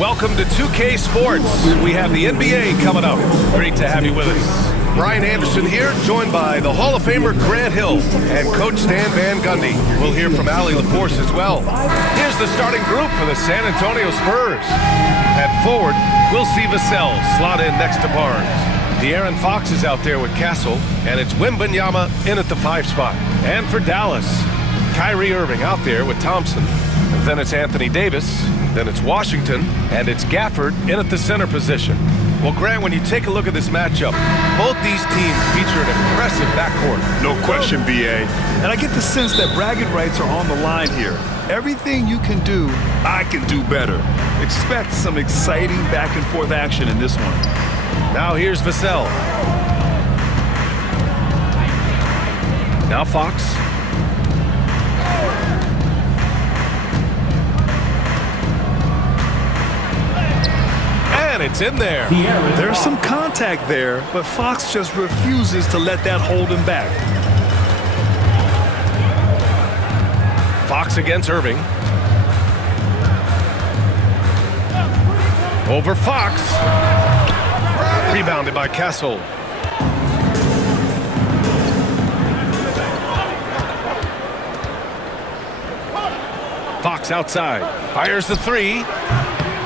Welcome to 2K Sports. We have the NBA coming up. Great to have you with us. Brian Anderson here, joined by the Hall of Famer Grant Hill and Coach Stan Van Gundy. We'll hear from Allie LaForce as well. Here's the starting group for the San Antonio Spurs. At forward, we'll see Vassell slot in next to Barnes. De'Aaron Fox is out there with Castle, and it's Wembanyama in at the 5 spot. And for Dallas, Kyrie Irving out there with Thompson. Then it's Anthony Davis, then it's Washington, and it's Gafford in at the center position. Well, Grant, when you take a look at this matchup, both these teams feature an impressive backcourt. No question, B.A. And I get the sense that bragging rights are on the line here. Everything you can do, I can do better. Expect some exciting back-and-forth action in this one. Now here's Vassell. Now Fox. And it's in there. There's some contact there, but Fox just refuses to let that hold him back. Fox against Irving. Over Fox. Rebounded by Castle. Fox outside. Fires the 3.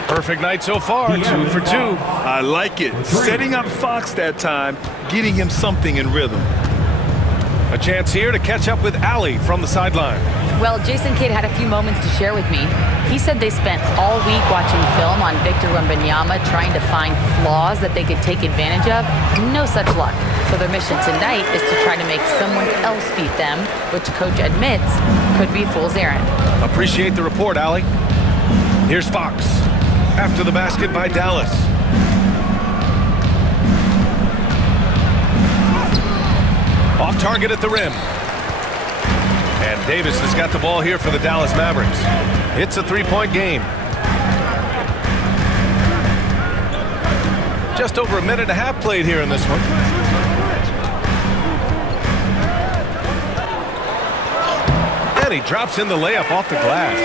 Perfect night so far, 2 for 2. I like it. Setting up Fox that time, getting him something in rhythm. A chance here to catch up with Allie from the sideline. Well, Jason Kidd had a few moments to share with me. He said they spent all week watching film on Victor Wembanyama, trying to find flaws that they could take advantage of. No such luck. So their mission tonight is to try to make someone else beat them, which coach admits could be a fool's errand. Appreciate the report, Allie. Here's Fox. After the basket by Dallas. Off target at the rim. And Davis has got the ball here for the Dallas Mavericks. It's a 3-point game. Just over a minute and a half played here in this one. And he drops in the layup off the glass.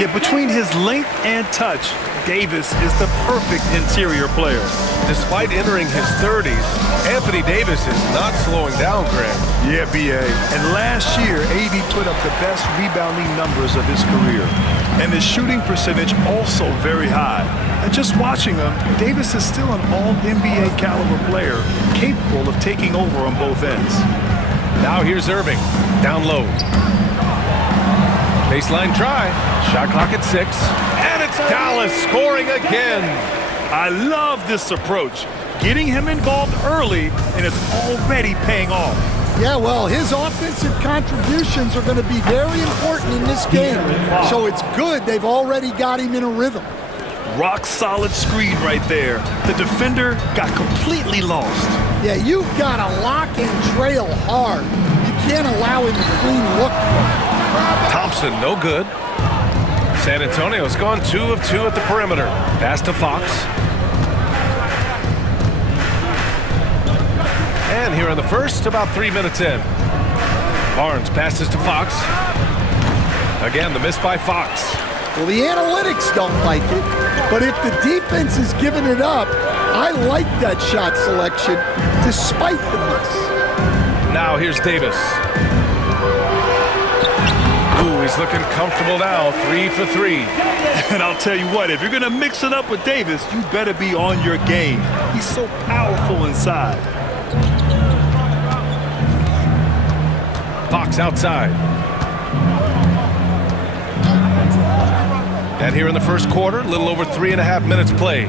Yeah, between his length and touch, Davis is the perfect interior player. Despite entering his 30s, Anthony Davis is not slowing down, Grant. Yeah, B.A. And last year, AD put up the best rebounding numbers of his career. And his shooting percentage also very high. And just watching him, Davis is still an all-NBA caliber player, capable of taking over on both ends. Now here's Irving, down low. Baseline try, shot clock at 6. And it's Dallas scoring again. I love this approach. Getting him involved early, and it's already paying off. Yeah, well, his offensive contributions are going to be very important in this game. So it's good they've already got him in a rhythm. Rock solid screen right there. The defender got completely lost. Yeah, you've got to lock and trail hard. You can't allow him a clean look for it. Thompson, no good. San Antonio's gone 2 of 2 at the perimeter. Pass to Fox. And here in the first, about 3 minutes in. Barnes passes to Fox. Again, the miss by Fox. Well, the analytics don't like it, but if the defense is giving it up, I like that shot selection despite the miss. Now here's Davis. Ooh, he's looking comfortable now, 3 for 3. And I'll tell you what, if you're going to mix it up with Davis, you better be on your game. He's so powerful inside. Fox outside. And here in the first quarter, a little over 3.5 minutes played.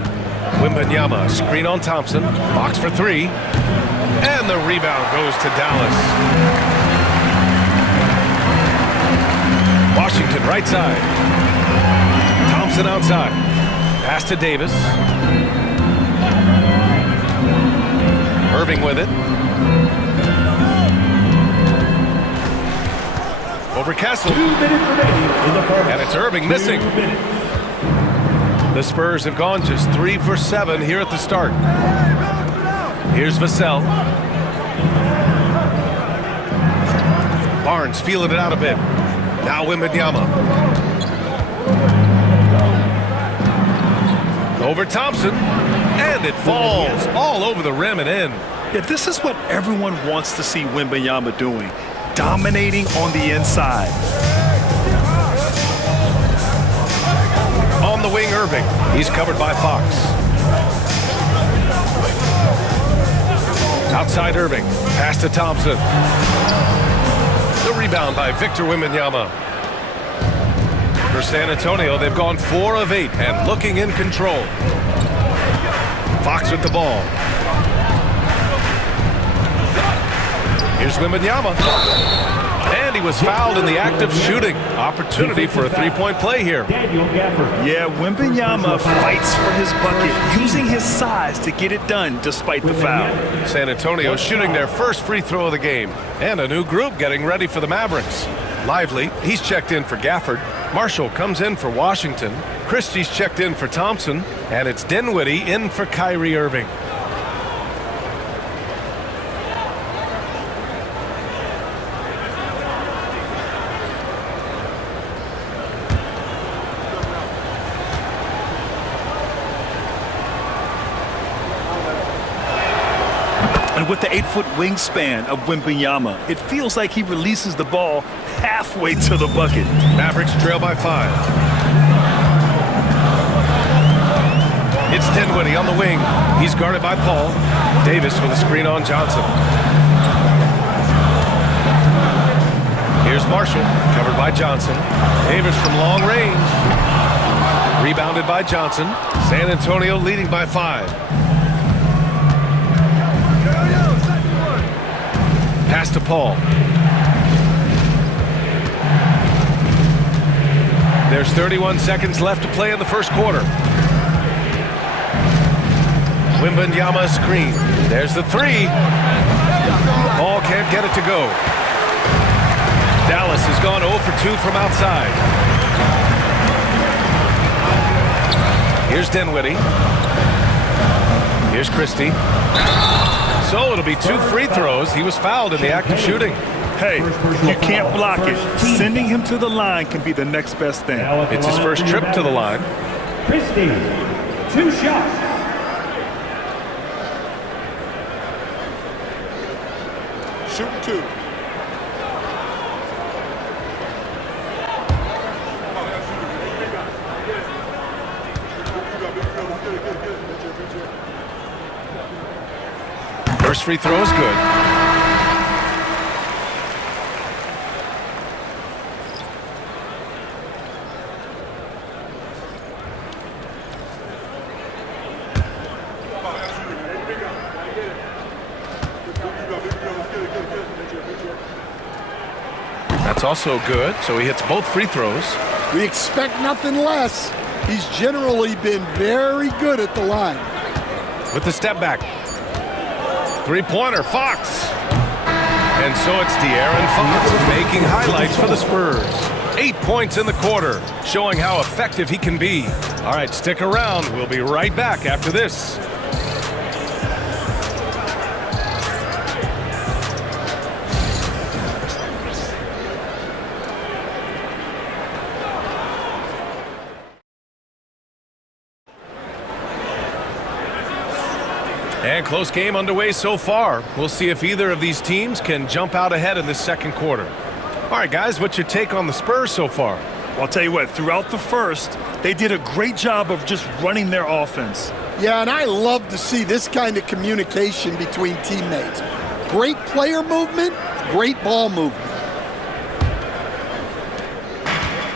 Wembanyama, screen on Thompson. Fox for 3. And the rebound goes to Dallas. Washington right side. Thompson outside. Pass to Davis. Irving with it. Over Castle. 2 minutes remaining in the first. And it's Irving missing. The Spurs have gone just 3 for 7 here at the start. Here's Vassell. Barnes feeling it out a bit. Now Wembanyama. Over Thompson. And it falls all over the rim and in. Yeah, this is what everyone wants to see Wembanyama doing. Dominating on the inside. On the wing, Irving. He's covered by Fox. Outside Irving. Pass to Thompson. The rebound by Victor Wembanyama. For San Antonio, they've gone 4 of 8 and looking in control. Fox with the ball. Here's Wembanyama. And he was fouled in the act of shooting. Opportunity for a three-point play here. Yeah, Wembanyama fights for his bucket, using his size to get it done despite the foul. San Antonio shooting their first free throw of the game. And a new group getting ready for the Mavericks. Lively, he's checked in for Gafford. Marshall comes in for Washington. Christie's checked in for Thompson. And it's Dinwiddie in for Kyrie Irving. And with the 8-foot wingspan of Wembanyama, it feels like he releases the ball halfway to the bucket. Mavericks trail by 5. It's Dinwiddie on the wing. He's guarded by Paul. Davis with a screen on Johnson. Here's Marshall, covered by Johnson. Davis from long range. Rebounded by Johnson. San Antonio leading by 5. Pass to Paul. There's 31 seconds left to play in the first quarter. Wembanyama screen. There's the 3. Paul can't get it to go. Dallas has gone 0 for 2 from outside. Here's Dinwiddie. Here's Christie. So it'll be 2 free throws. He was fouled in the act of shooting. Hey, you can't block it. Sending him to the line can be the next best thing. It's his first trip to the line. Christie, 2 shots. Shooting 2. First free throw is good. That's also good, so he hits both free throws. We expect nothing less. He's generally been very good at the line. With the step back. Three-pointer, Fox. And so it's De'Aaron Fox making highlights for the Spurs. 8 points in the quarter, showing how effective he can be. All right, stick around. We'll be right back after this. And close game underway so far. We'll see if either of these teams can jump out ahead in this second quarter. All right, guys, what's your take on the Spurs so far? Well, I'll tell you what, throughout the first, they did a great job of just running their offense. Yeah, and I love to see this kind of communication between teammates. Great player movement, great ball movement.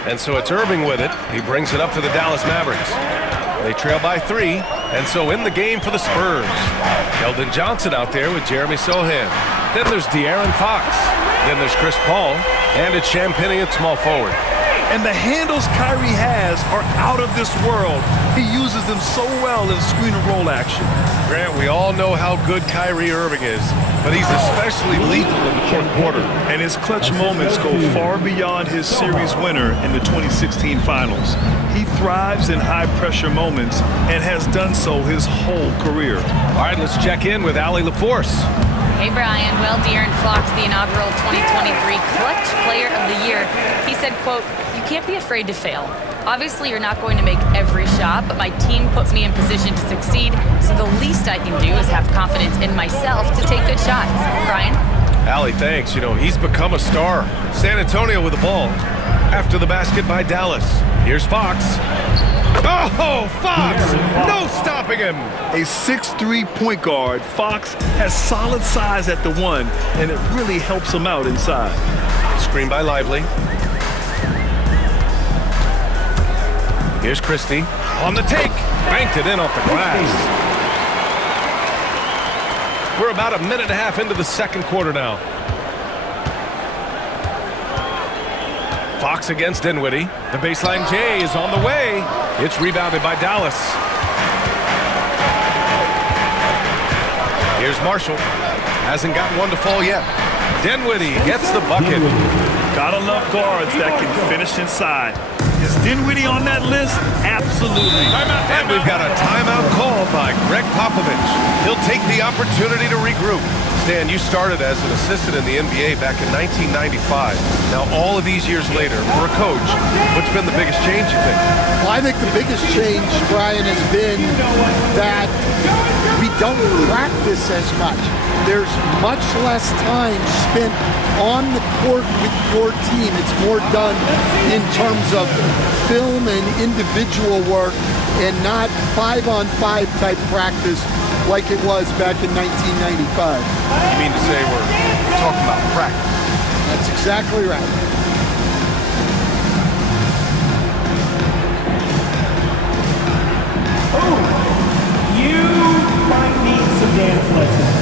And so it's Irving with it. He brings it up for the Dallas Mavericks. They trail by 3, and so in the game for the Spurs. Keldon Johnson out there with Jeremy Sohan. Then there's De'Aaron Fox. Then there's Chris Paul, and it's Champagnie at small forward. And the handles Kyrie has are out of this world. He uses them so well in screen and roll action. Grant, we all know how good Kyrie Irving is, but he's especially lethal in the fourth quarter. And his clutch moments go far beyond his series winner in the 2016 finals. He thrives in high-pressure moments and has done so his whole career. All right, let's check in with Allie LaForce. Hey, Brian. Well, De'Aaron Fox, the inaugural 2023 Clutch Player of the Year, he said, quote, "You can't be afraid to fail. Obviously, you're not going to make every shot, but my team puts me in position to succeed, so the least I can do is have confidence in myself to take good shots. Brian? Allie, thanks. You know, he's become a star. San Antonio with the ball. After the basket by Dallas. Here's Fox. Oh, Fox! No stopping him! A 6'3" point guard, Fox has solid size at the one, and it really helps him out inside. Screen by Lively. Here's Christie. On the take. Banked it in off the glass. We're about a minute and a half into the second quarter now. Fox against Dinwiddie. The baseline J is on the way. It's rebounded by Dallas. Here's Marshall. Hasn't got one to fall yet. Dinwiddie gets the bucket. Gotta love guards that can finish inside. Is Dinwiddie on that list? Absolutely. And we've got a timeout called by Greg Popovich. He'll take the opportunity to regroup. Stan, you started as an assistant in the NBA back in 1995. Now, all of these years later, for a coach, what's been the biggest change, you think? Well, I think the biggest change, Brian, has been that we don't practice as much. There's much less time spent on the court with your team. It's more done in terms of film and individual work and not 5-on-5 type practice like it was back in 1995. You mean to say we're talking about practice? That's exactly right. You might need some dance lessons.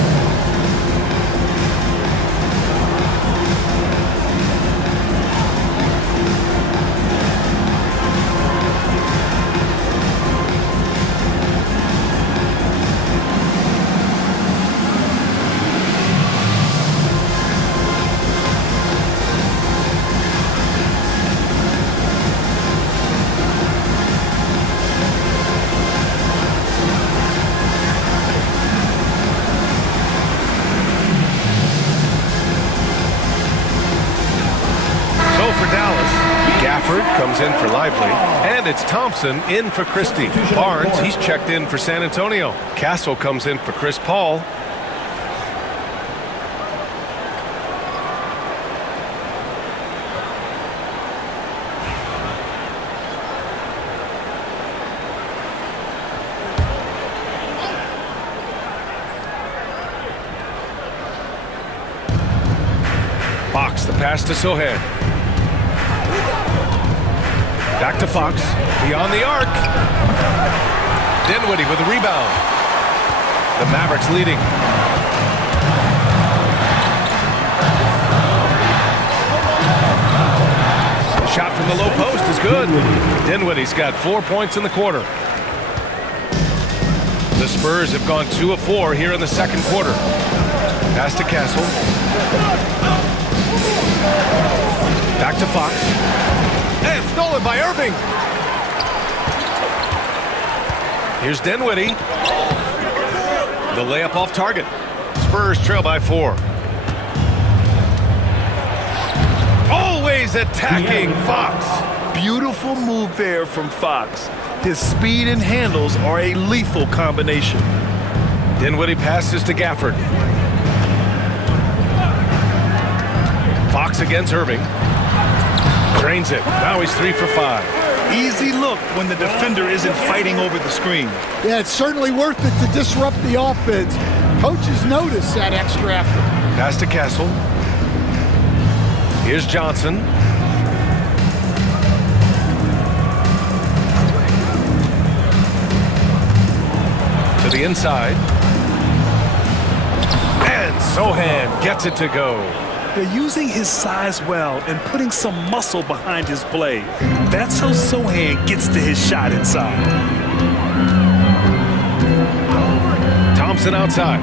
Comes in for Lively, and it's Thompson in for Christie. Barnes, he's checked in for San Antonio. Castle comes in for Chris Paul. Fox, the pass to Sohan. Back to Fox, beyond the arc. Dinwiddie with a rebound. The Mavericks leading. The shot from the low post is good. Dinwiddie's got 4 points in the quarter. The Spurs have gone 2 of 4 here in the second quarter. Pass to Castle. Back to Fox. And stolen by Irving. Here's Dinwiddie. The layup off target. Spurs trail by 4. Always attacking Fox. Beautiful move there from Fox. His speed and handles are a lethal combination. Dinwiddie passes to Gafford. Fox against Irving. Drains it. Now he's 3 for 5. Easy look when the defender isn't fighting over the screen. Yeah, it's certainly worth it to disrupt the offense. Coaches notice that extra effort. Pass to Castle. Here's Johnson. To the inside. And Sohan gets it to go. They're using his size well and putting some muscle behind his play. That's how Sohan gets to his shot inside. Thompson outside.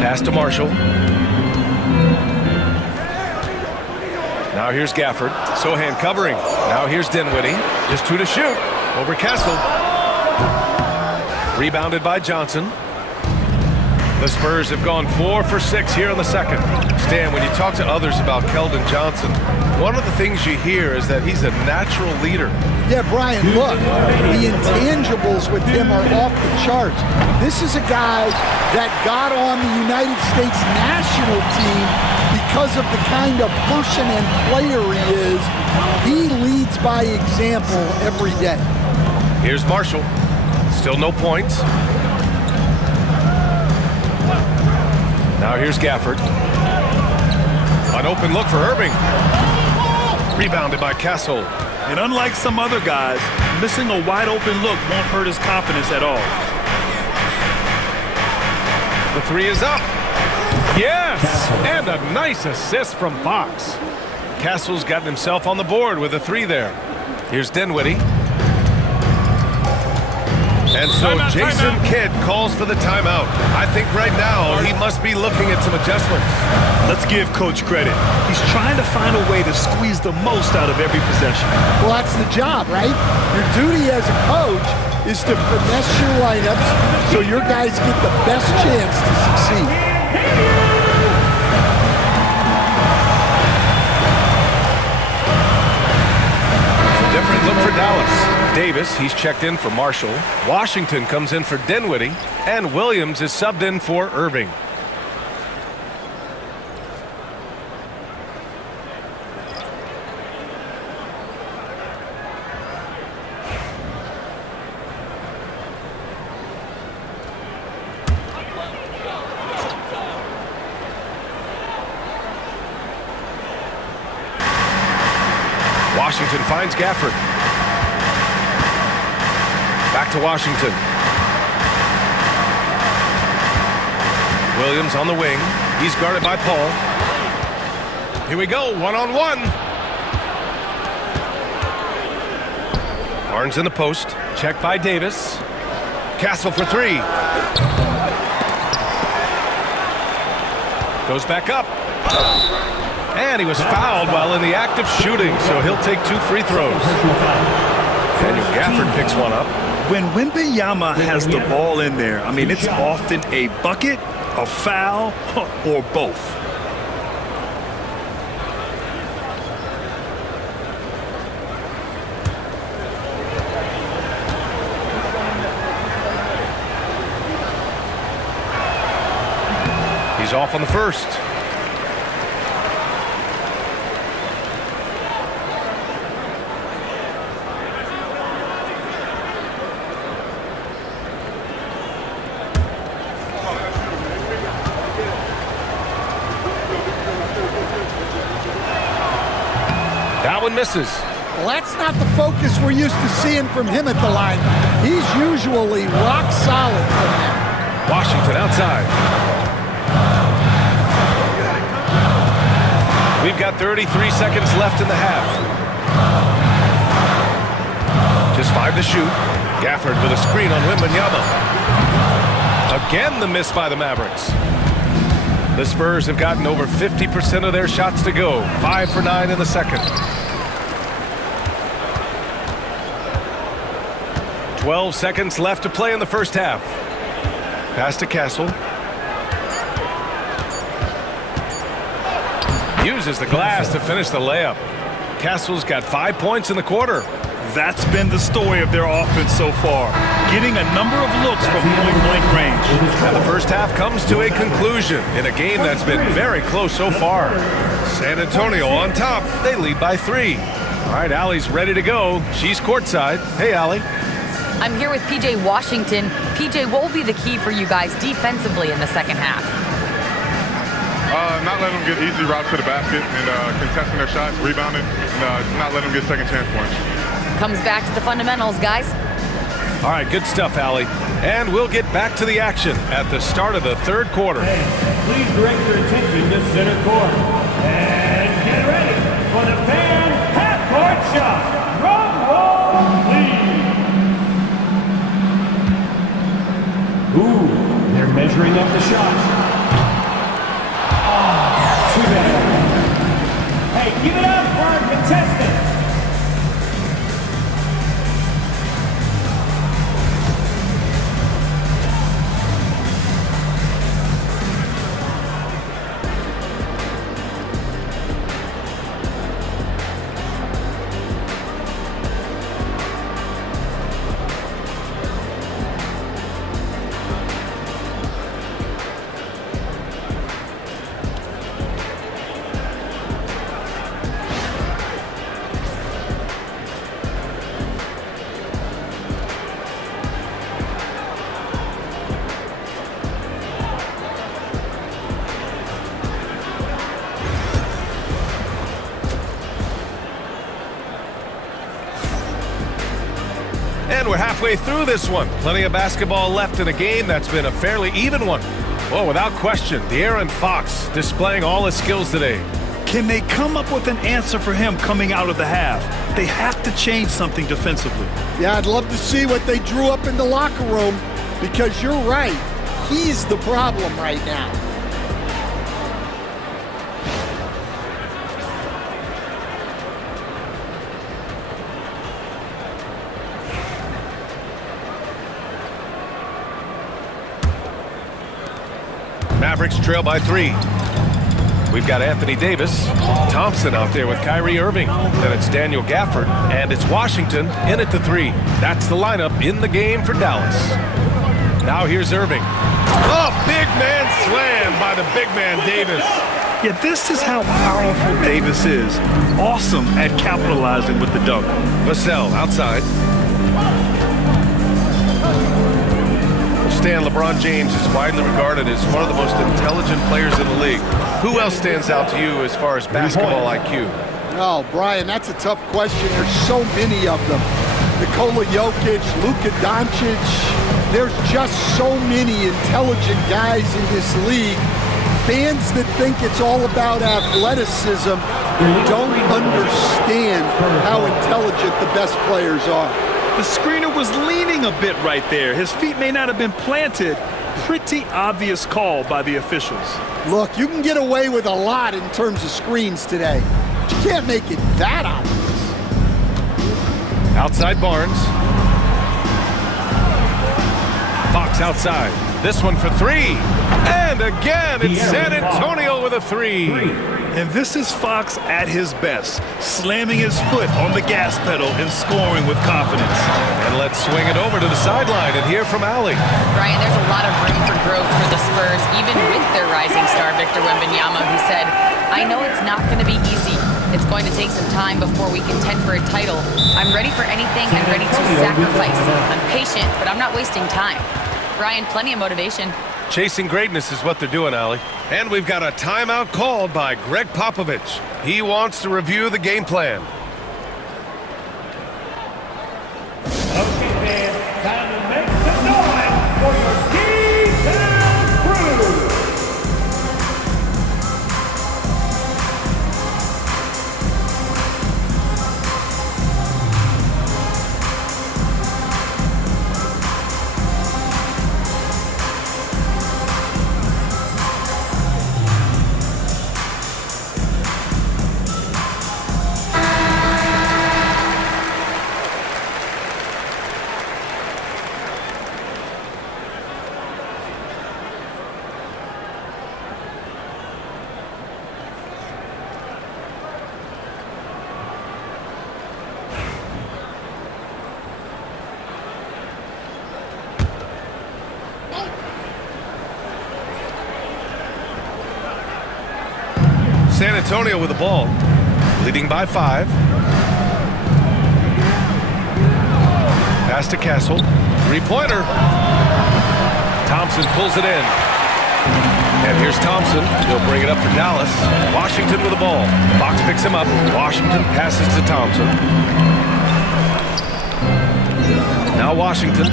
Pass to Marshall. Now here's Gafford. Sohan covering. Now here's Dinwiddie. Just 2 to shoot. Over Castle. Rebounded by Johnson. The Spurs have gone 4 for 6 here in the second. Stan, when you talk to others about Keldon Johnson, one of the things you hear is that he's a natural leader. Yeah, Brian, look, the intangibles with him are off the charts. This is a guy that got on the United States national team because of the kind of person and player he is. He leads by example every day. Here's Marshall. Still no points. Now here's Gafford. An open look for Irving. Rebounded by Castle. And unlike some other guys, missing a wide open look won't hurt his confidence at all. The three is up. Yes! And a nice assist from Fox. Castle's gotten himself on the board with a three there. Here's Dinwiddie. And so Jason Kidd calls for the timeout. I think right now he must be looking at some adjustments. Let's give Coach credit. He's trying to find a way to squeeze the most out of every possession. Well, that's the job, right? Your duty as a coach is to finesse your lineups so your guys get the best chance to succeed. Different look for Dallas. Davis, he's checked in for Marshall. Washington comes in for Dinwiddie. And Williams is subbed in for Irving. Washington finds Gafford. Back to Washington. Williams on the wing. He's guarded by Paul. Here we go, one-on-one. Barnes in the post. Checked by Davis. Castle for three. Goes back up. And he was fouled while in the act of shooting, so he'll take 2 free throws. Daniel Gafford picks one up. When Wembanyama has the ball in there, I mean, it's often a bucket, a foul, or both. He's off on the first. That one misses. Well, that's not the focus we're used to seeing from him at the line. He's usually rock solid from there. Washington outside. We've got 33 seconds left in the half. Just 5 to shoot. Gafford with a screen on Wembanyama. Again the miss by the Mavericks. The Spurs have gotten over 50% of their shots to go. 5 for 9 in the second. 12 seconds left to play in the first half. Pass to Castle. Uses the glass to finish the layup. Castle's got 5 points in the quarter. That's been the story of their offense so far, getting a number of looks from point-blank range. And the first half comes to a conclusion in a game that's been very close so far. San Antonio on top. They lead by 3. All right, Allie's ready to go. She's courtside. Hey, Allie. I'm here with PJ Washington. PJ, what will be the key for you guys defensively in the second half? Not letting them get easy routes to the basket and contesting their shots, rebounding, and not letting them get second chance points. Comes back to the fundamentals, guys. All right, good stuff, Allie. And we'll get back to the action at the start of the third quarter. Please direct your attention to center court. And get ready for the fan half-court shot. Drum roll, please. Ooh, they're measuring up the shot. Oh, too bad. Hey, give it up for our contestants. And we're halfway through this one. Plenty of basketball left in a game that's been a fairly even one. Well, without question, De'Aaron Fox displaying all his skills today. Can they come up with an answer for him coming out of the half? They have to change something defensively. Yeah, I'd love to see what they drew up in the locker room, because you're right. He's the problem right now. Mavericks trail by 3. We've got Anthony Davis, Thompson out there with Kyrie Irving. Then it's Daniel Gafford, and it's Washington in at the 3. That's the lineup in the game for Dallas. Now here's Irving. Oh, big man slam by the big man Davis. Yeah, this is how powerful Davis is. Awesome at capitalizing with the dunk. Vassell outside. Stan, LeBron James is widely regarded as one of the most intelligent players in the league. Who else stands out to you as far as basketball IQ? Oh, Brian, that's a tough question. There's so many of them. Nikola Jokic, Luka Doncic. There's just so many intelligent guys in this league. Fans that think it's all about athleticism don't understand how intelligent the best players are. The screener was leaning a bit right there. His feet may not have been planted. Pretty obvious call by the officials. Look, you can get away with a lot in terms of screens today, but you can't make it that obvious. Outside Barnes. Fox outside. This one for 3. And again, it's San Antonio with a 3. And this is Fox at his best, slamming his foot on the gas pedal and scoring with confidence. And let's swing it over to the sideline and hear from Allie. Brian, there's a lot of room for growth for the Spurs, even with their rising star, Victor Wembanyama, who said, I know it's not going to be easy. It's going to take some time before we contend for a title. I'm ready for anything and ready to sacrifice. I'm patient, but I'm not wasting time. Brian, plenty of motivation. Chasing greatness is what they're doing, Allie. And we've got a timeout called by Greg Popovich. He wants to review the game plan. Okay, fans, time to make some noise for your D-Town crew. San Antonio with the ball, leading by 5. Pass to Castle, 3-pointer. Thompson pulls it in. And here's Thompson. He'll bring it up for Dallas. Washington with the ball. Fox picks him up. Washington passes to Thompson. Now Washington.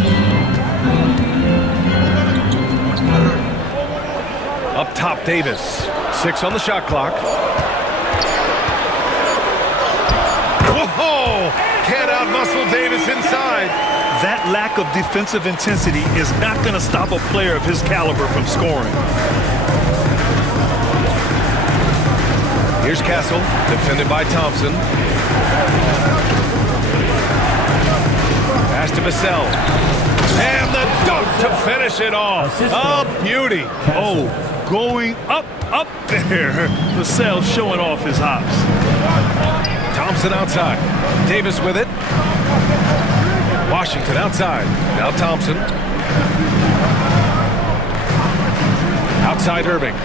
Up top, Davis. 6 on the shot clock. Whoa! Can't out-muscle Davis inside. That lack of defensive intensity is not going to stop a player of his caliber from scoring. Here's Castle, defended by Thompson. Pass to Vassell. And the dunk to finish it off. A beauty. Oh, going up there. Vassell showing off his hops. Thompson outside. Davis with it. Washington outside. Now Thompson. Outside Irving.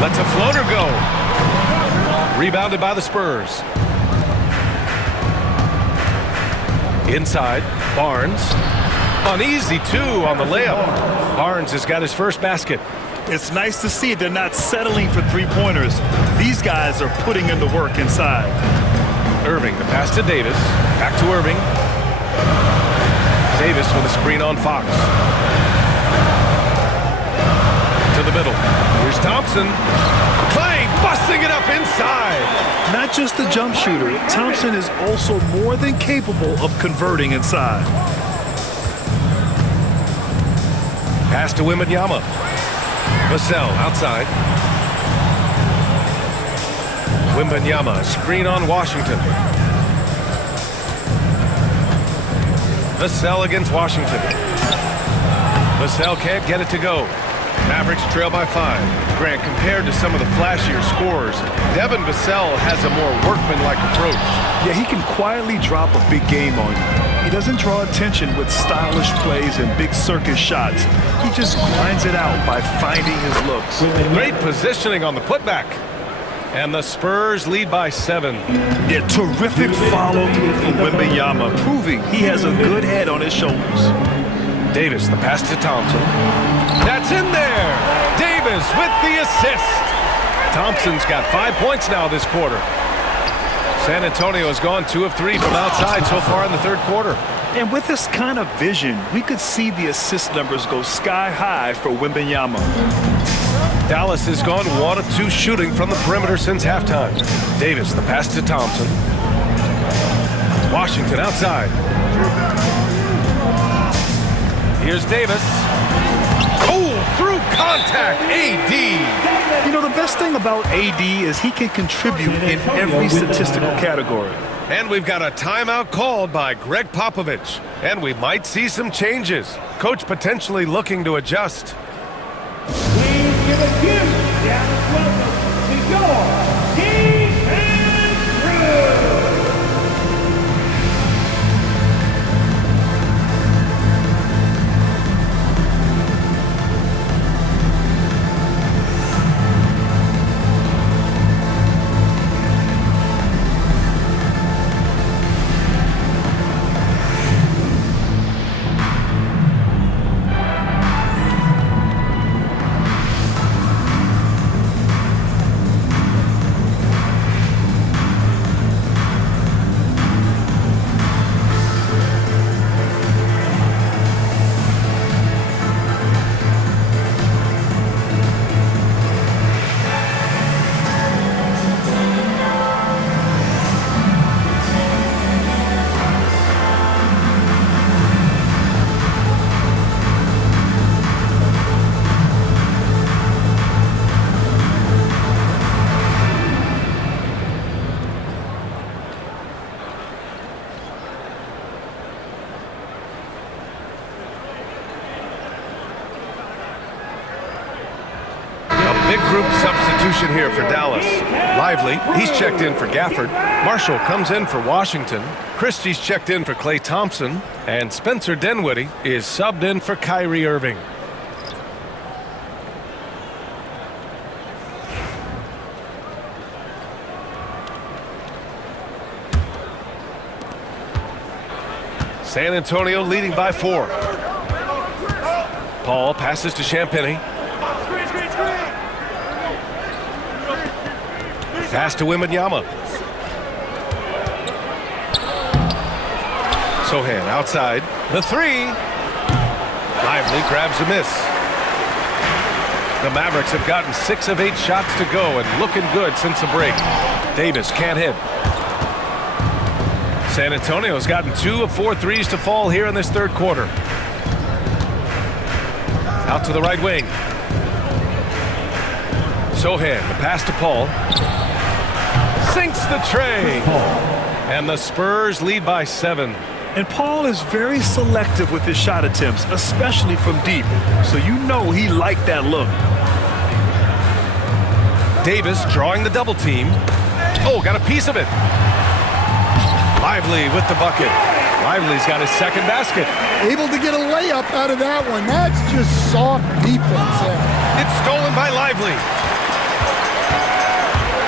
Lets a floater go. Rebounded by the Spurs. Inside, Barnes. Uneasy, too, on the layup. Barnes has got his first basket. It's nice to see they're not settling for three-pointers. These guys are putting in the work inside. Irving, the pass to Davis. Back to Irving. Davis with a screen on Fox. To the middle. Here's Thompson. Clay busting it up inside. Not just a jump shooter, Thompson is also more than capable of converting inside. Pass to Wembanyama. Vassell outside. Wembanyama, screen on Washington. Vassell against Washington. Vassell can't get it to go. Mavericks trail by 5. Grant, compared to some of the flashier scorers, Devin Vassell has a more workmanlike approach. Yeah, he can quietly drop a big game on you. He doesn't draw attention with stylish plays and big circus shots. He just grinds it out by finding his looks. Great positioning on the putback. And the Spurs lead by 7. Yeah, terrific follow-through from Wembanyama, proving he has a good head on his shoulders. Davis, the pass to Thompson. That's in there! Davis with the assist! Thompson's got 5 points now this quarter. San Antonio has gone 2 of 3 from outside so far in the third quarter. And with this kind of vision, we could see the assist numbers go sky high for Wembanyama. Dallas has gone 1 of 2 shooting from the perimeter since halftime. Davis, the pass to Thompson. Washington outside. Here's Davis. Oh, through contact, AD. You know, the best thing about AD is he can contribute in every statistical category. And we've got a timeout called by Greg Popovich. And we might see some changes. Coach potentially looking to adjust. Please give a huge welcome to your defense crew. Big group substitution here for Dallas. Lively, he's checked in for Gafford. Marshall comes in for Washington. Christie's checked in for Klay Thompson. And Spencer Dinwiddie is subbed in for Kyrie Irving. San Antonio leading by 4. Paul passes to Champagnie. Pass to Wembanyama. Sohan outside. The 3. Lively grabs a miss. The Mavericks have gotten 6 of 8 shots to go and looking good since the break. Davis can't hit. San Antonio's gotten 2 of 4 threes to fall here in this third quarter. Out to the right wing. Sohan, the pass to Paul. Sinks the tray. And the Spurs lead by 7. And Paul is very selective with his shot attempts, especially from deep. So you know he liked that look. Davis drawing the double team. Oh, got a piece of it. Lively with the bucket. Lively's got his second basket. Able to get a layup out of that one. That's just soft defense there. It's stolen by Lively.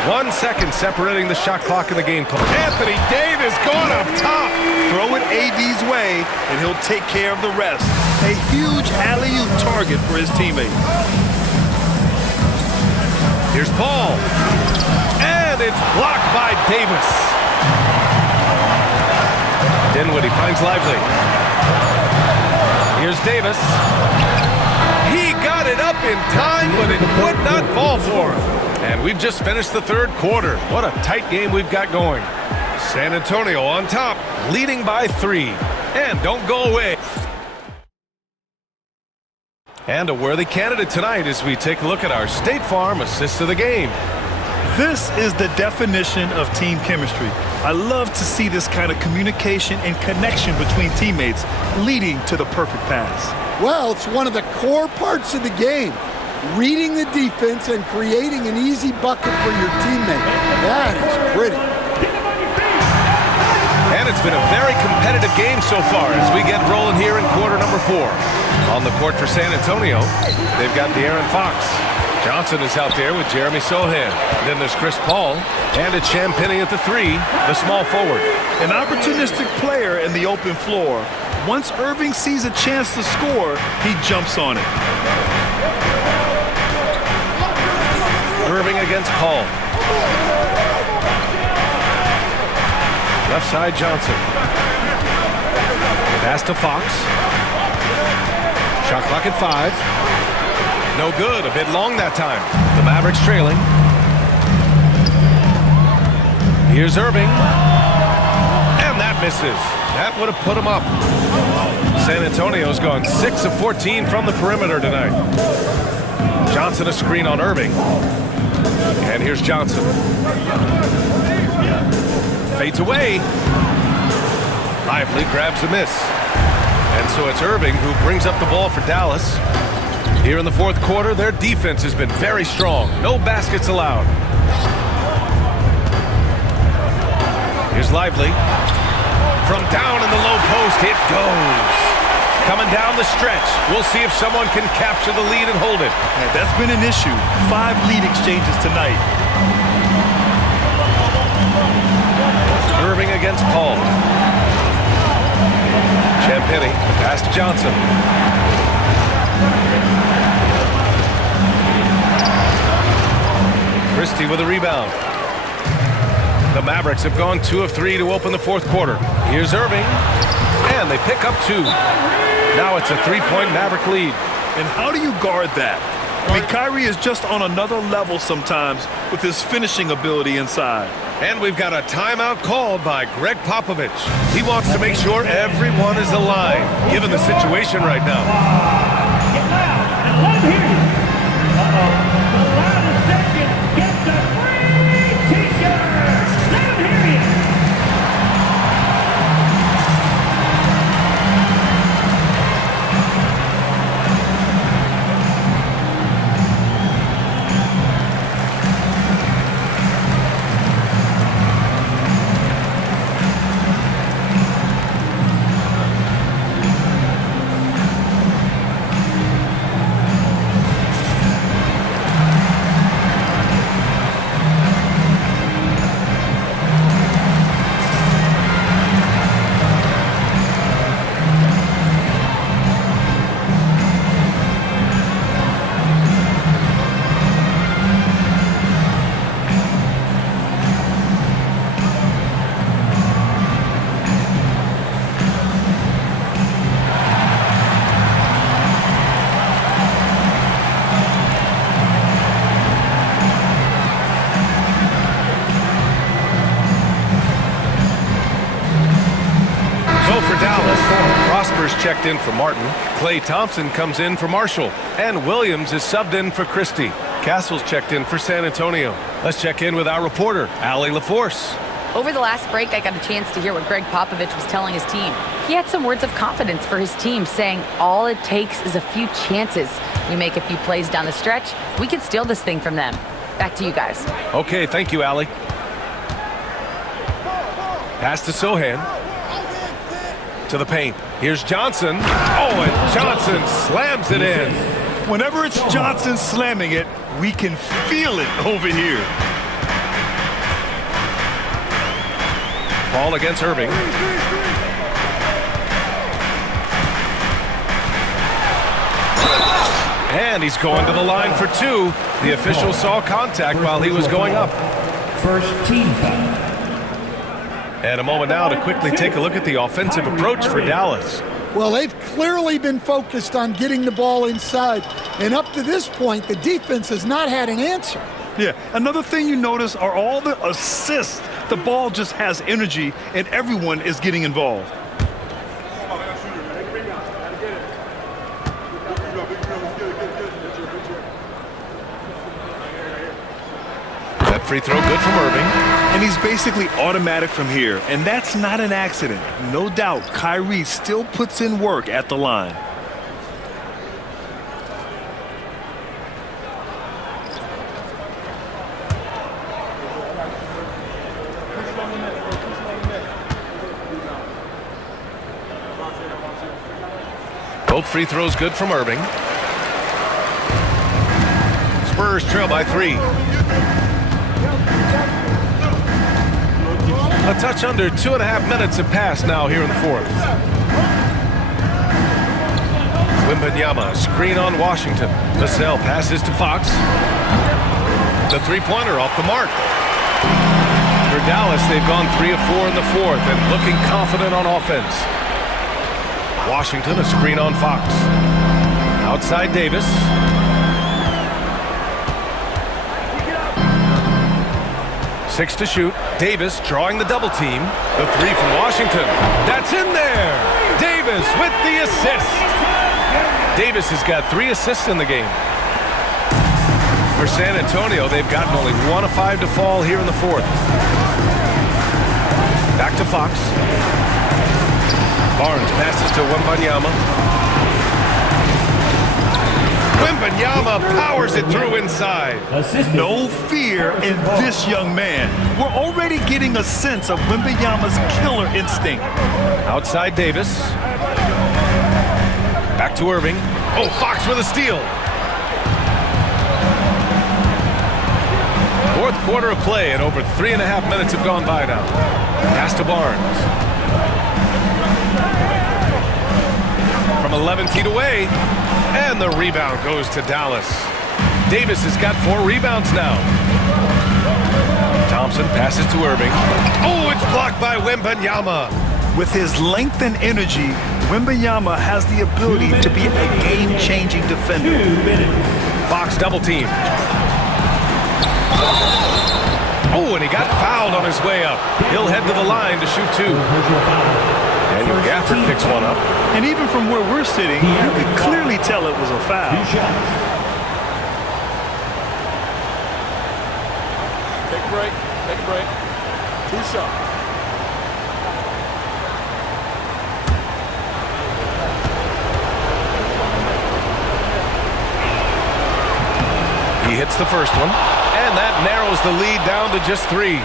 1 second separating the shot clock in the game. Anthony Davis going up top. Throw it AD's way, and he'll take care of the rest. A huge alley-oop target for his teammates. Here's Paul. And it's blocked by Davis. Dinwiddie finds Lively. Here's Davis. He got it up in time, but it would not fall for him. And we've just finished the third quarter. What a tight game we've got going. San Antonio on top, leading by 3. And don't go away. And a worthy candidate tonight as we take a look at our State Farm assist of the game. This is the definition of team chemistry. I love to see this kind of communication and connection between teammates leading to the perfect pass. Well, it's one of the core parts of the game. Reading the defense and creating an easy bucket for your teammate. That is pretty. And it's been a very competitive game so far as we get rolling here in quarter number 4. On the court for San Antonio, they've got De'Aaron Fox. Johnson is out there with Jeremy Sohan. Then there's Chris Paul, and it's Champagnie at the 3, the small forward. An opportunistic player in the open floor. Once Irving sees a chance to score, he jumps on it. Irving against Paul. Left side Johnson. Pass to Fox. Shot clock at 5. No good. A bit long that time. The Mavericks trailing. Here's Irving. And that misses. That would have put him up. San Antonio's gone 6 of 14 from the perimeter tonight. Johnson a screen on Irving. And here's Johnson. Fades away. Lively grabs a miss. And so it's Irving who brings up the ball for Dallas. Here in the fourth quarter, their defense has been very strong. No baskets allowed. Here's Lively. From down in the low post, it goes. Coming down the stretch. We'll see if someone can capture the lead and hold it. Yeah, that's been an issue. 5 lead exchanges tonight. Irving against Paul. Champagnie, pass to Johnson. Christie with a rebound. The Mavericks have gone 2 of 3 to open the fourth quarter. Here's Irving, and they pick up 2. Now it's a 3-point Maverick lead. And how do you guard that? I mean, Kyrie is just on another level sometimes with his finishing ability inside. And we've got a timeout called by Greg Popovich. He wants to make sure everyone is aligned, given the situation right now. Get loud and let him hear you. The loudest section gets a free t-shirt. Let him hear you. Checked in for Martin. Klay Thompson comes in for Marshall. And Williams is subbed in for Christie. Castle's checked in for San Antonio. Let's check in with our reporter, Allie LaForce. Over the last break, I got a chance to hear what Greg Popovich was telling his team. He had some words of confidence for his team, saying all it takes is a few chances. We make a few plays down the stretch, we can steal this thing from them. Back to you guys. Okay, thank you, Allie. Pass to Sohan. To the paint. Here's Johnson. Oh, and Johnson slams it in. Whenever it's Johnson slamming it, we can feel it over here. Paul against Irving. And he's going to the line for 2. The official saw contact while he was going up. First team foul. And a moment now to quickly take a look at the offensive approach for Dallas. Well, they've clearly been focused on getting the ball inside. And up to this point, the defense has not had an answer. Yeah, another thing you notice are all the assists. The ball just has energy, and everyone is getting involved. That free throw good from Irving. And he's basically automatic from here, and that's not an accident. No doubt, Kyrie still puts in work at the line. Both free throws good from Irving. Spurs trail by 3. A touch under 2.5 minutes have passed now here in the fourth. Wembanyama, screen on Washington. Vassell passes to Fox. The three-pointer off the mark. For Dallas, they've gone 3 of 4 in the fourth and looking confident on offense. Washington, a screen on Fox. Outside Davis. Six to shoot. Davis drawing the double team. The three from Washington. That's in there. Davis with the assist. Davis has got 3 assists in the game. For San Antonio, they've gotten only 1 of 5 to fall here in the fourth. Back to Fox. Barnes passes to Wembanyama. Wembanyama powers it through inside. No fear in this young man. We're already getting a sense of Wembanyama's killer instinct. Outside Davis. Back to Irving. Oh, Fox with a steal. Fourth quarter of play, and over 3.5 minutes have gone by now. Pass to Barnes. From 11 feet away, and the rebound goes to Dallas. Davis has got 4 rebounds now. Thompson passes to Irving. Oh, it's blocked by Wembanyama. With his length and energy, Wembanyama has the ability to be a game-changing defender. Fox double team. Oh, and he got fouled on his way up. He'll head to the line to shoot 2. Daniel Gafford picks one up. And even from where we're sitting, you could clearly tell it was a foul. Take a break. Take a break. 2 shots. He hits the first one, and that narrows the lead down to just 3.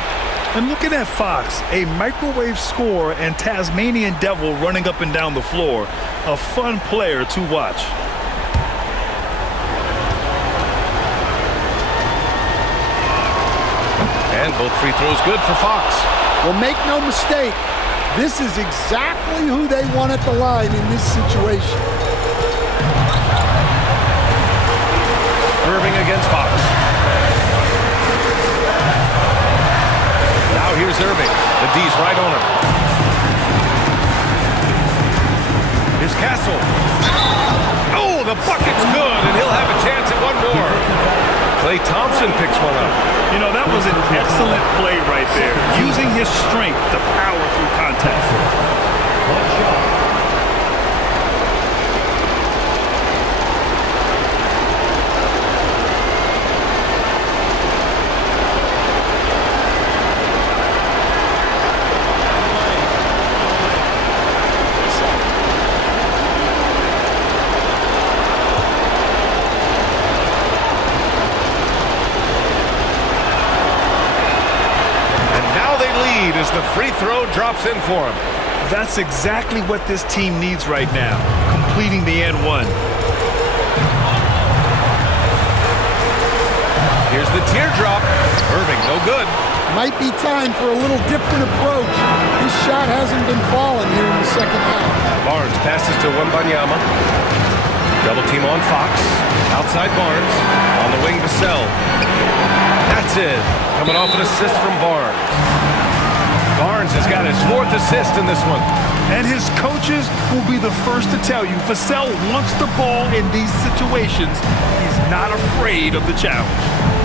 And looking at Fox, a microwave scorer and Tasmanian devil running up and down the floor. A fun player to watch. And both free throws good for Fox. Well, make no mistake, this is exactly who they want at the line in this situation. Irving against Fox. Now here's Irving. The D's right on him. Here's Castle. Oh, the bucket's good, and he'll have a chance at one more. Klay Thompson picks one up. You know, that was an excellent play right there. Using his strength to power through contact. One shot. As the free throw drops in for him. That's exactly what this team needs right now, completing the and one. Here's the teardrop. Irving, no good. Might be time for a little different approach. This shot hasn't been falling here in the second half. Barnes passes to Wembanyama. Double team on Fox. Outside Barnes. On the wing, Vassell. That's it. Coming off an assist from Barnes. Barnes has got his fourth assist in this one. And his coaches will be the first to tell you, Vassell wants the ball in these situations. He's not afraid of the challenge.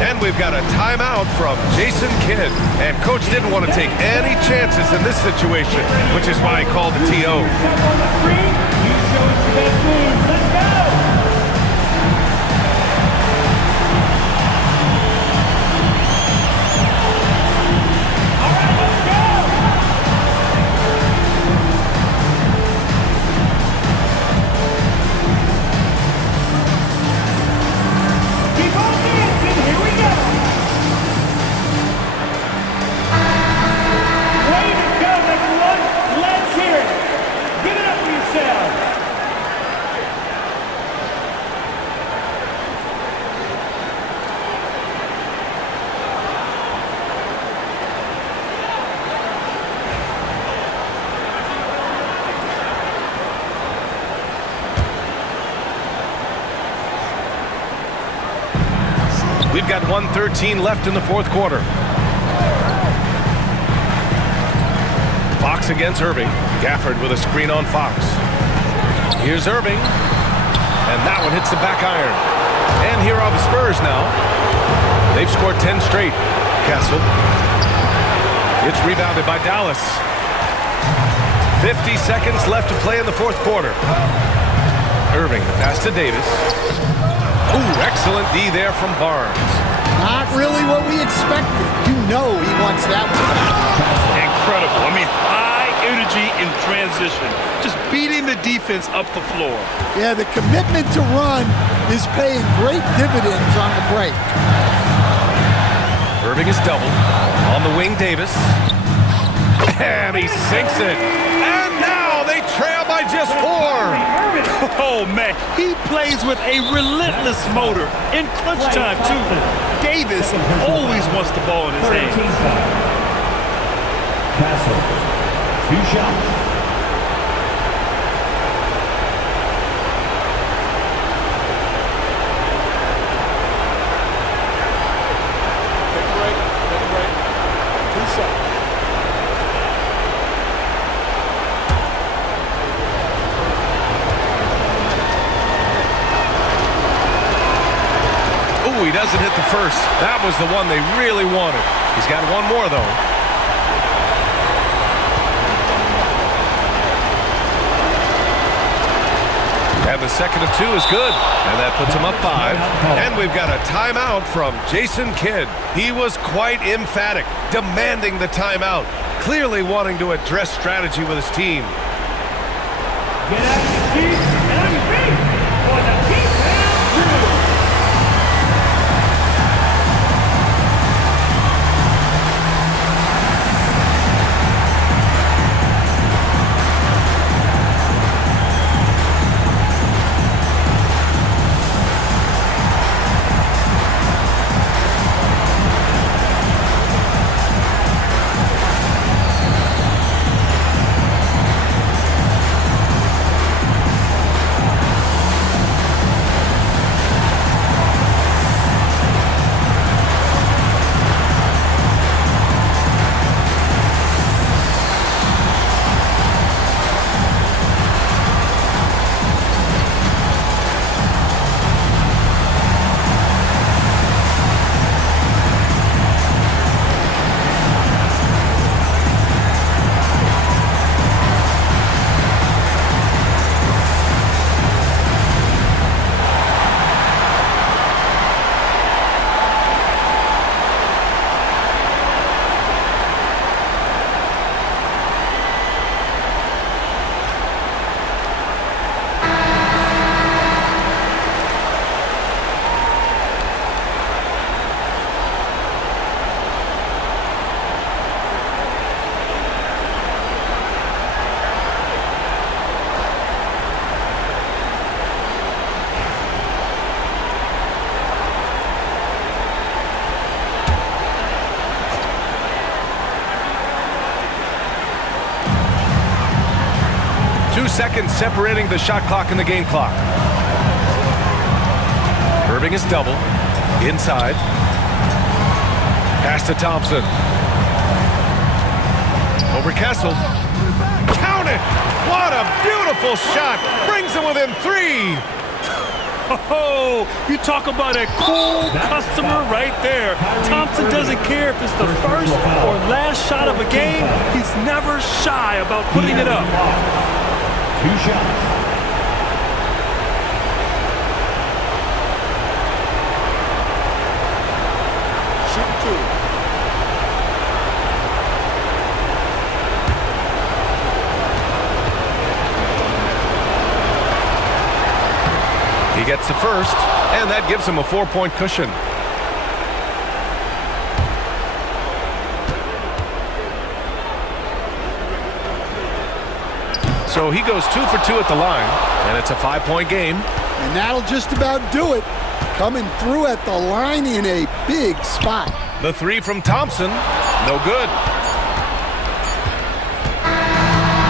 And we've got a timeout from Jason Kidd. And Coach didn't want to take any chances in this situation, which is why he called the TO. Step on the screen. You show us your best moves. Let's go. We've got 1:13 left in the fourth quarter. Fox against Irving. Gafford with a screen on Fox. Here's Irving. And that one hits the back iron. And here are the Spurs now. They've scored 10 straight. Castle. It's rebounded by Dallas. 50 seconds left to play in the fourth quarter. Irving, the pass to Davis. Ooh, excellent D there from Barnes. Not really what we expected. You know he wants that one back. Incredible. I mean, high energy in transition. Just beating the defense up the floor. Yeah, the commitment to run is paying great dividends on the break. Irving is doubled. On the wing, Davis. And he sinks it. And now they trail by just 4. Oh, man. He plays with a relentless motor. In clutch time, too. Davis always wants the ball in his hand. Castle. 2 shots. Take a break. Take a break. 2 shots. He doesn't hit the first. That was the one they really wanted. He's got one more, though. And the second of 2 is good. And that puts him up 5. And we've got a timeout from Jason Kidd. He was quite emphatic, demanding the timeout, clearly wanting to address strategy with his team. Get out of your seat and on your feet for the defense. Seconds separating the shot clock and the game clock. Irving is double. Inside. Pass to Thompson. Over Kessel. Count it! What a beautiful shot! Brings him within 3. Oh, you talk about a cool customer right there. Thompson doesn't care if it's the first or last shot of a game. He's never shy about putting it up. 2 shots. Shoot 2. He gets the first, and that gives him a 4-point cushion. So he goes 2 for 2 at the line, and it's a 5-point game. And that'll just about do it. Coming through at the line in a big spot. The 3 from Thompson, no good.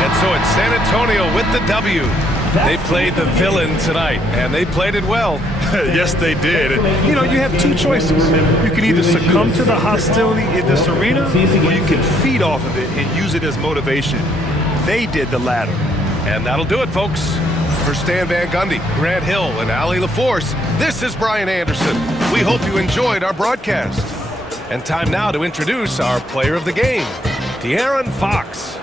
And so it's San Antonio with the W. They played the villain tonight, and they played it well. Yes, they did. And, you know, you have 2 choices. You can either succumb to the hostility in this arena, or you can feed off of it and use it as motivation. They did the latter. And that'll do it, folks. For Stan Van Gundy, Grant Hill, and Allie LaForce, this is Brian Anderson. We hope you enjoyed our broadcast. And time now to introduce our player of the game, De'Aaron Fox.